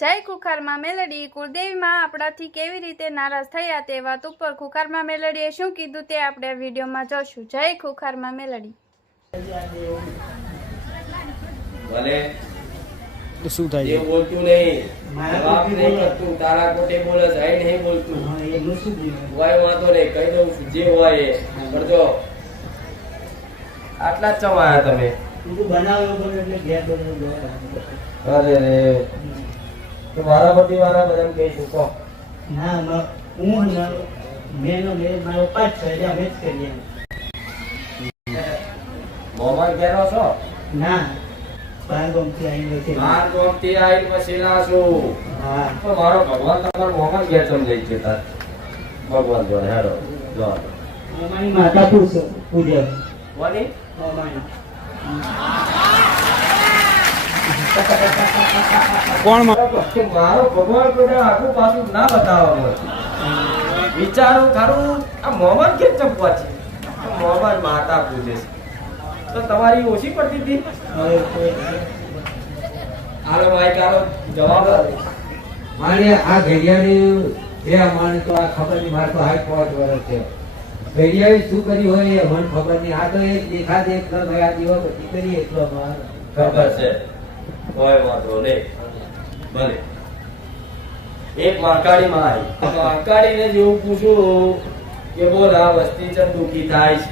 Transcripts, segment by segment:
જય ખુખારમાં મેલડી કુળદેવીમાં આપણાથી કેવી રીતે નારાજ થયા તે વાત ઉપર ખુખારમાં મેલડીએ શું કીધું તે આપણે આ વિડીયોમાં જોશું. જય ખુખારમાં મેલડી. ભલે શું થાય એ બોલતું નહીં, જવાબ નહીં કરતું, તારા કોટે બોલે જાય નહીં બોલતું. હોય વાંધો નહીં, કહી દઉં છું જે હોય એ કરજો. આટલા જ ચમાયા તમે. અરે રે તો મારા પતિ વાળા બધાને કહીશું કહો. ના હું મેનો મે મારો પાંચ છે એટલે અમે જ કરીએ. મોમાં ઘેરો છો? ના બારગોમથી આવીને છે. બાર ગોમથી આવીને પછી ના છું. હા તો મારો ભગવાન તમારો મોમાં ઘેર સમજાઈ છે તાર ભગવાન જોડે હેડો જો અમારી માતા પૂજ્ય કોની અમારી કોણ મારો ભગવાન કોઈ આખું પાછું ના બતાવો. વિચારું ખરું આ મોમાં કેમ ચપવા છે? મોમાં માતા પૂજે છે તો તમારી ઓછી પડતી હતી. હાલો માઈક હાલો જવાબ મારે આ ઘડિયાળી જે અમારે તો આ ખબર નહીં. મારે તો હાઈ 5 વર્ષ છે. ઘડિયાળી શું કરી હોય એ મને ખબર નહીં. આ તો એક દેખા દેખ ભાઈ આ દીવા બધી કરી એટલો અમારે ખબર છે. કોઈ વાંધો નહીં. ભલે એક માકાડી માં આવી માકાડીને જેવું પૂછું કે બોલ આ વસ્તી ચમ દુઃખી થાય છે,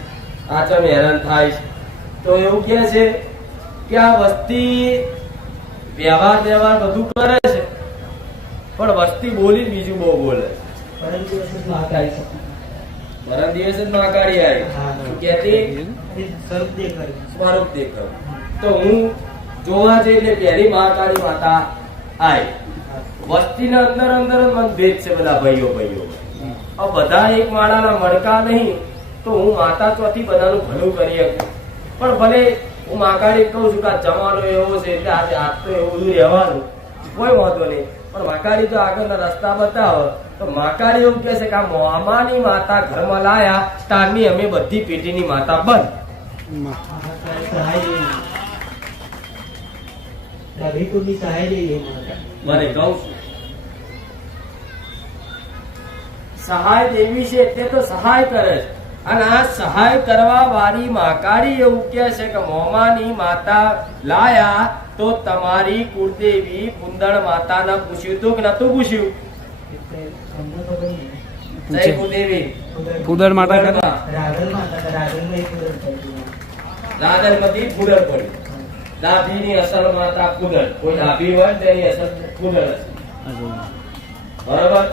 આ ચમ હેરાન થાય છે, તો એવું કહે છે કે આ વસ્તી વ્યવહાર બધું કરે છે પણ વસ્તી બોલી બીજું બહુ બોલે. પરમ દિવસે મહાકાળી છે. પરમ દિવસે જ માકાડી આવી શું કહેતી? સ્વરૂપ દેખાય. સ્વરૂપ દેખાવ. તો હું જોવા જઈ એટલે પહેલી મહાકાળી માતા આવી. વસ્તીના અંદર અંદર મતભેદ છે બધા ભાઈઓ. આ બધા એક માળાના મણકા નહીં તો હું માતા ચોથી બધાનું ભલું કરી શકું. પણ ભલે હું માકાળી કહું છું કે આ જમાનો એવો છે એટલે આજે આજ તો એવું બધું રહેવાનું કોઈ વાંધો નહીં. પણ માકાળી તો આગળના રસ્તા બતાવો તો માકાળી એવું કહે છે કે આ મોમાની માતા ઘરમાં લાયા તારની અમે બધી પેટીની માતા બંધ. રવિકુળની સહાય લઈએ મને કહું છું સહાય દેવી છે એટલે તો સહાય કરે છે. અને આ સહાય કરવા વાળી માકાળી એવું કે છે કે મોમાની માતા લાયા તો તમારી કુળદેવી કુંદળ માતાને પૂછ્યું તું કે નતું પૂછ્યું? જય કુળદેવી કુદર માટે રાધલ માતા રાધલમાં એક ઉદળ થઈ. રાધનપતિ કુંદળ પડી. ડાભીની અસલ માતા કુંદળ. કોઈ ડાભી હોય ને તેની અસલ કુંદળ હશે. બરાબર.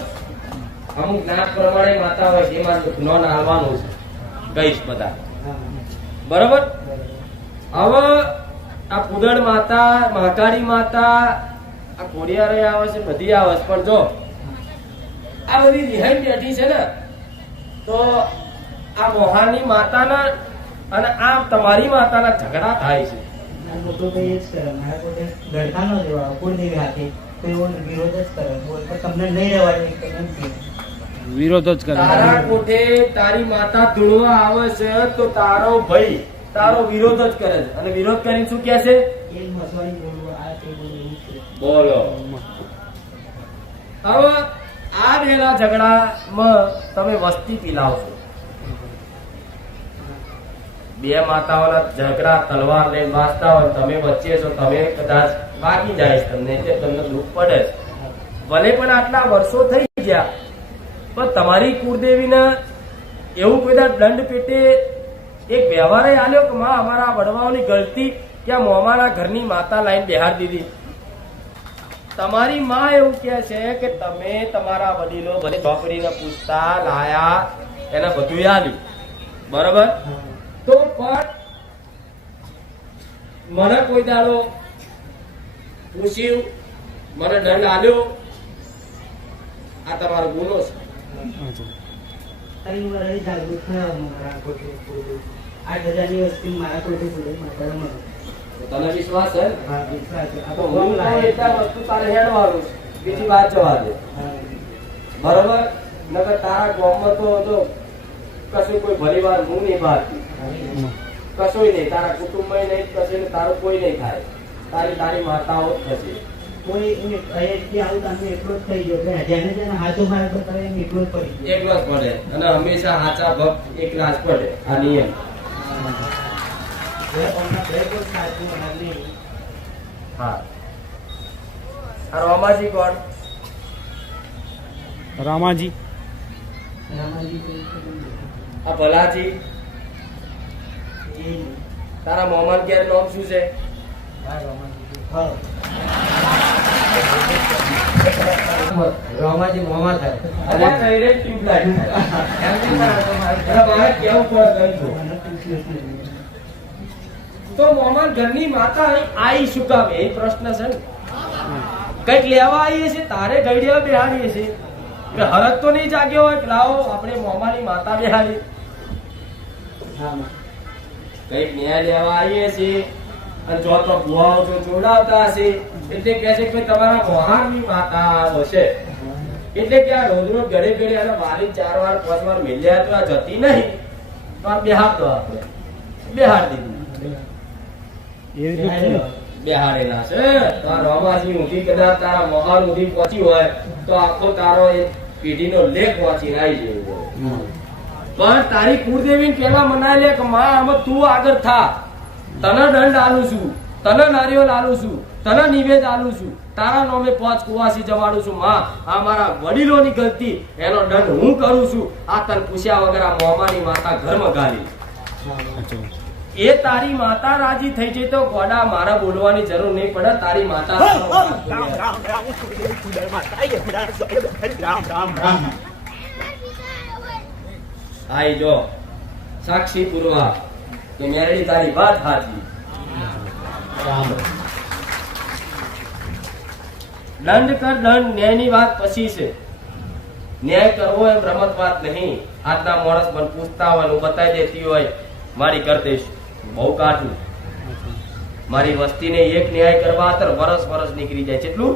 અમુક નાક પ્રમાણે માતા હોય જેમાં નોન આવવાનું છે કહીશ બધા. બરાબર. હવે આ કુદળ માતા મહાકાળી માતા આ કોડિયારે આવે છે બધી આવે છે પણ જો આ બધી રિહાઈ બેઠી છે ને તો આ મોહાની માતાના અને આ તમારી માતાના ઝઘડા થાય છે. મોટો ભાઈ એ જ કરે. મારા પોતે ગળતા ન દેવા કુળદેવી હાથે તો એવો વિરોધ જ કરે. બોલ પણ તમને નહીં રહેવાય કે નથી. વિરોધ જ કરે. તારા કોઠે તારી માતા ધૂળવા આવે છે તો તારો ભાઈ તારો વિરોધ જ કરે છે અને વિરોધ કરીને શું કહે છે? એ મસવાડી બોલવું આ તે બોલવું એવું છે. બોલો. હવે આ રહેલા ઝઘડામાં તમે વસ્તી પીલાવશો. બે માતાઓના ઝઘડા તલવાર લઈને વાંચતા હોય તમે વચ્ચે છો, તમે કદાચ વાગી જાય તમને એટલે તમને દુઃખ પડે છે. ભલે પણ આટલા વર્ષો થઈ ગયા પણ તમારી કુળદેવીને એવું કોઈ દંડ પેટે એક વ્યવહાર આલ્યો કે માં અમારા વડવાઓની ગલતી ક્યાં મોમાના ઘરની માતા લાઈન બેહાર દીધી. તમારી માં એવું કહે છે કે તમે તમારા વડીલો ભલે છોકરીને પૂછતા લાયા એને બધું આલ્યું બરોબર. તો પણ મને કોઈ દાડો પૂછ્યું મને દંડ આલ્યો આ તમારો ગુનો છે. ત્રણ વાર જાગૃત થયા મારા કોઠે બોલું. 8,000ની વસ્તી મારા કોઠે બોલે માતા મળે. તને વિશ્વાસ છે? હા વિશ્વાસ છે. આ તો તો હું તો એટલા વસ્તુ તારે હેડવાનું છે. બીજી વાત જવા દે બરોબર. નકર તારા ગામમાં તો કશું કોઈ ભલી વાર હું નહીં ભારતી કશું નહીં તારા કુટુંબ નહીં કશું તારું કોઈ નહીં થાય. તારી માતાઓ જ થશે. કોઈ અહીંયાથી આવું તમે એટલો જ થઈ ગયો કે જેને જેને હાથો મારે બતાવે એમ એટલો જ પડી ગયો. એકલો જ પડે અને હંમેશા સાચા ભક્ત એકલા જ પડે આ નિયમ. બે પગના બે કોઈ સાચું અને નહીં. હા આ રોમાજી કોણ? રામાજી રામાજી કોઈ આ ભલાજી એ તારા મોહમ્મદ ઘેર નામ શું છે? હા રોમાજી મોમાં થાય. અરે કઈ રે ટ્યુબલાઇટ. અરે મારે કેવું પડે કઈ તો. તો મોહમ્મદ ઘરની માતા અહીં આઈ શું કામ એ પ્રશ્ન છે ને. કઈક લેવા આવીએ છે તારે ઘડિયા બેહાડીએ છે કે હરક તો નહીં જાગ્યો હોય કે લાવો આપણે મોમાની માતા બેહાડી. હા કઈક ન્યાય લેવા આવીએ છીએ અને જો તો ભુવાઓ જો જોડાવતા હશે એટલે કહે છે કે તમારા મોહારની માતા હશે એટલે કે આ રોજ રોજ ઘડે ઘડે અને વારી 4 વાર 5 વાર મિલ્યા તો આ જતી નહીં તો આ બેહાડ દો આપણે બેહાડ દીધી એવી રીતે બેહાડેલા છે. તો આ રોમાજી ઊંધી કદાચ તારા મોહાર ઊંધી પહોંચી હોય તો આખો તારો એ પેઢીનો લેખ વાંચીને આવી જાય. પણ તારી કુળદેવીને પેલા મનાય લે કે માં આમાં તું આગળ થા, તને દંડ આલું છું, તને નારિયેળ આલું છું, તને નિવેદ આલું છું, તારા નામે 5 કુવાસી જમાડું છું. માં આ મારા વડીલોની ગલતી એનો દંડ હું કરું છું. આ તને પૂછ્યા વગર આ મોમાની માતા ઘરમાં ગાલી. એ તારી માતા રાજી થઈ જાય તો ગોડા મારા બોલવાની જરૂર નહીં પડે. તારી માતા આઈ જો સાક્ષી પૂર્વા કે મેરડી તારી વાત સાચી. દંડ કર દંડ ન્યાયની વાત પછી છે. ન્યાય કરવો એમ રમત વાત નહીં. આજના માણસ મને પૂછતા હોય હું બતાવી દેતી હોય મારી કર દઈશ બહુ કાઠું. મારી વસ્તીને એક ન્યાય કરવા વરસ નીકળી જાય. કેટલું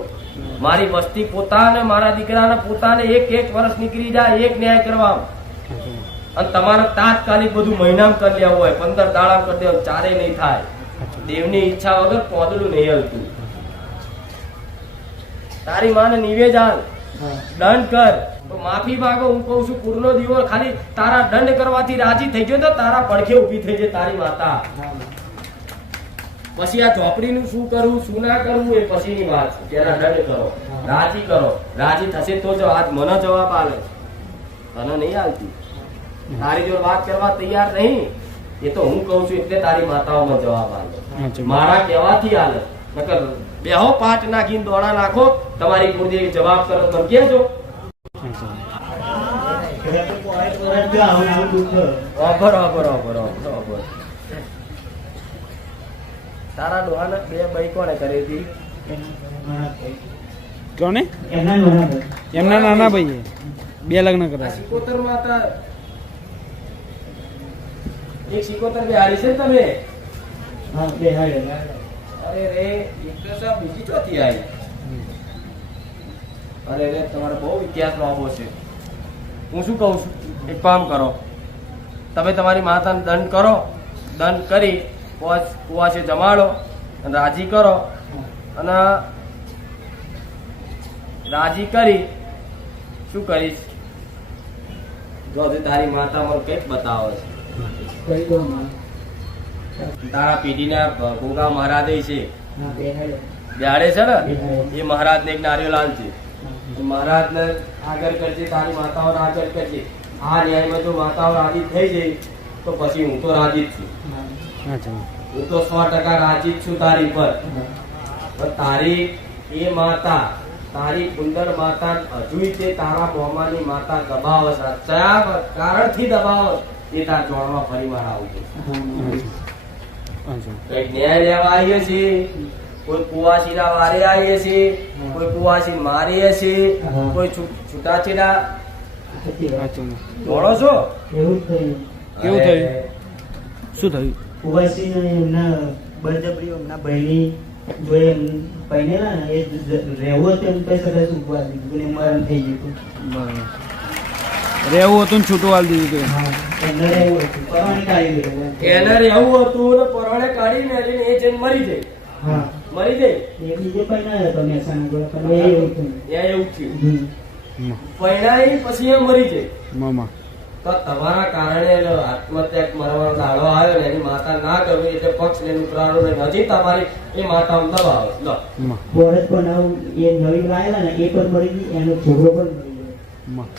મારી વસ્તી પોતાને મારા દીકરાને પોતાને એક વર્ષ નીકળી જાય એક ન્યાય કરવા. અને તમારે તાત્કાલિક બધું મહિનામાં કરી લેવું હોય 15 દાડા કરી દેવું ચારે નહીં થાય. દેવની ઈચ્છા વગર પોદડું નહીં હલતું. તારી માને નિવેદ આલ દંડ કર તો માફી માંગો. હું કઉ છું પૂરનો દીવો ખાલી તારા દંડ કરવાથી રાજી થઈ ગયો તો તારા પડખે ઉભી થઈ જાય તારી માતા. પછી આ ઝોપડીનું શું કરવું શું ના કરવું એ પછીની વાત છે. તેના દંડ કરો, રાજી કરો. રાજી થશે તો જ આજ મને જવાબ આલે, તને નહીં આલતી. તારી જો વાત કરવા તૈયાર નહીં એ તો હું કઉ છું એટલે તારી માતાઓમાં જવાબ આલે. મારા કહેવાથી આલે. નકર બેહો પાટ નાખીને દોડા નાખો તમારી કુળદેવી જવાબ કરો તો કહેજો. તારા ડોહાને 2 બાઈ કોણે કરી હતી? કોને? એમના નાના એમના નાના ભાઈએ 2 લગ્ન આ કર્યા. સિકોતર માં હતા. એક સિકોતર બે હારી છે ને તમે? હા બે હાડે અરે રે એક તો સાહેબ બીજી ચોથી આવી. અરે રે તમારે બહુ ઇતિહાસ લાંબો છે. હું શું કહું છું એક કામ કરો તમે તમારી માતાને દંડ કરો. દંડ કરી કુવાસે જમાડો અને રાજી કરો. અને રાજી કરી શું કરીશ જો તારી માતા મને કઈક બતાવે છે. કરી દો તારા પેઢીના ભોગા મહારાજ છે હા બે હાડે બેહાડે છે ને એ મહારાજ ને એક નારિયેળ છે. મહારાજ ને આગળ કરજે તારી માતાઓને આગળ કરજે. આ ન્યાયમાં જો માતાઓ રાજી થઈ જાય તો પછી હું તો રાજી જ છું. હું તો 100% રાજી જ છું તારી પર. પણ તારી એ માતા તારી કુંડળ માતા હજુ તે તારા મોમાની માતા દબાવે છે. કયા કારણથી દબાવે એ તાર જોડવા ફરી વાર આવું છે. કઈક ન્યાય લેવા આવીએ છીએ. કોઈ કુવાસીના વારે આવીએ છીએ, કોઈ કુવાસી મારીએ છીએ, કોઈ છૂટાછેડા જોડો છો. એવું જ થયું. કેવું થયું? શું થયું? કુવાસીને એમના બળજબરી એમના બહેની જોડે પહેરેલા ને એ રહેવું હતું એમ કઈ સરસ ઉપવાસ દીધું ને મરણ થઈ ગયું. બરાબર. રહેવું હતું ને છૂટું હાલ દીધું. હા એમને રહેવું હતું પરવાને કાઢી ગયું. એને રહેવું હતું ને પરણે કાઢી મેલીને એ જઈને મરી જાય. હા મરી જાય એ બીજે પહેણાયો હતો મહેસાણા જોડે, પણ એ એવું થયું. ત્યાં એવું થયું હમ. પરણાઈ પછી એ મરી જાય મામા તો તમારા કારણે આત્મહત્યા મરવાનો દાડો આવ્યો ને એની માતા ના ગમે એટલે પક્ષ લઈને ઉતરાડો ને હજી તમારી એ માતા દબાવો લો માં વરસ પણ આવું એ નવી લાયેલા ને એ પણ મરી ગઈ, એનો છોકરો પણ મરી ગયો. માં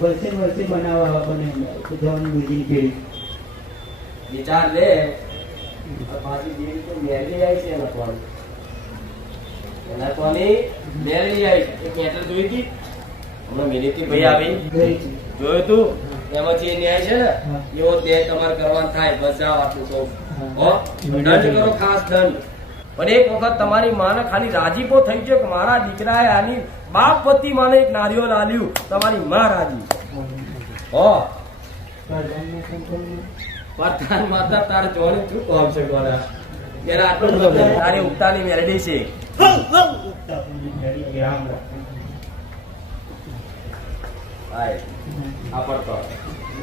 વર્ષે વર્ષે બનાવવા બને જવાનું બીજી પેઢી. વિચાર લે પાછી દેવી તો મેલી આવી છે એના તો એના તો મેલી આવી છે એક મેટર જોઈ હતી હમણાં મિનિટથી ભાઈ આવી જોયું તું એમાંથી એ ન્યાય છે ને એવો ન્યાય તમારે કરવાનો થાય બસ જાઓ આટલું કહું હો દંડ કરો ખાસ દંડ પણ એક વખત તમારી માને ખાલી રાજીપો થઈ ગયો કે મારા દીકરાએ આની બાપ વતી માને એક નારિયેળ આલ્યું તમારી માં રાજી હો પ્રધાન માતા તારે જોવાની શું કોમ છે ગોળા એના આટલું બધું તારી ઉગતાની મેરડી છે હાય આ પડતો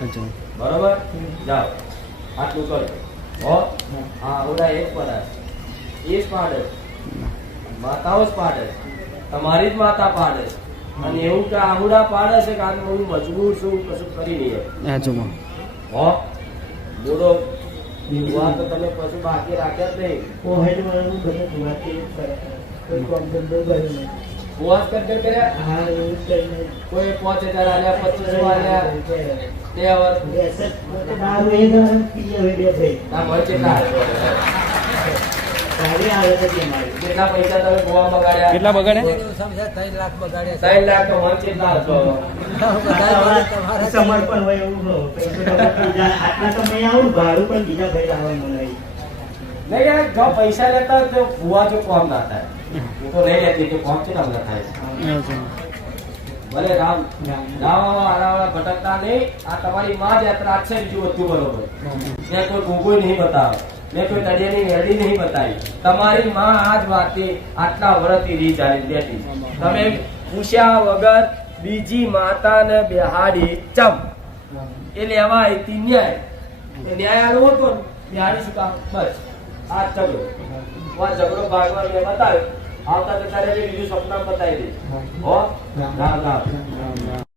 અચ્છા બરોબર જાઓ આટલું કરજો હો હા ઓલા એક પડે એ જ પાડે માતાઓ જ પાડે તમારી જ માતા પાડે અને એવું કે આહુડા પાડે છે કે આનું હું મજબૂર છું કશું કરી નહીં અચ્છા માં હો બોલો વાત તો તમે પછી બાકી રાખ્યા જ નહીં પોહેડ વાળું બધું જોવાથી કરે. કોઈ કોમ ધંધો કર્યો નહીં. ઉપવાસ કરી કર્યા હા એવું જ કરીને કોઈ 5000 આલ્યા 2500 આલ્યા તે અવર બેસત પોતે દારૂ એ ગરમ પીએ હવે બે ભાઈ. ના મળે કેટલા સારી હાલત હતી અમારી. કેટલા પૈસા તમે ગોવા બગાડ્યા કેટલા બગાડે સમજા 3 લાખ બગાડે 3 લાખ તો મને કેટલા હતો સમર્પણ હોય એવું હોય. પૈસો તો બીજા આટલા તો મેં આવું ભાડું પણ બીજા ભાઈ લાવવા મને નહીં કે જો પૈસા લેતા હોય તો ભૂવા જો કોમ ના થાય હું તો નહીં લેતી કે કોમ છે ને અમને થાય છે ભલે રામ આરાવાળા ભટકતા નહીં આ તમારી માં જ યાત્રા છે બીજું બધું બરોબર મેં કોઈ ગોગોઈ નહીં બતાવે મેં કોઈ તળિયાની વેડી નહીં બતાવી તમારી માં આ જ વાતે આટલા વર્ષથી રી ચાલી દેતી તમે પૂછ્યા વગર બીજી માતાને બેહાડી ચમ એ લેવા આવી ન્યાય એ ન્યાય આલો હતો ને બેહાડી શું કામ બસ આ ઝઘડો ઝઘડો ભાગવા મેં બતાવ્યો આવતા જતા બીજું સપના બતાવી દે હો રામ રામ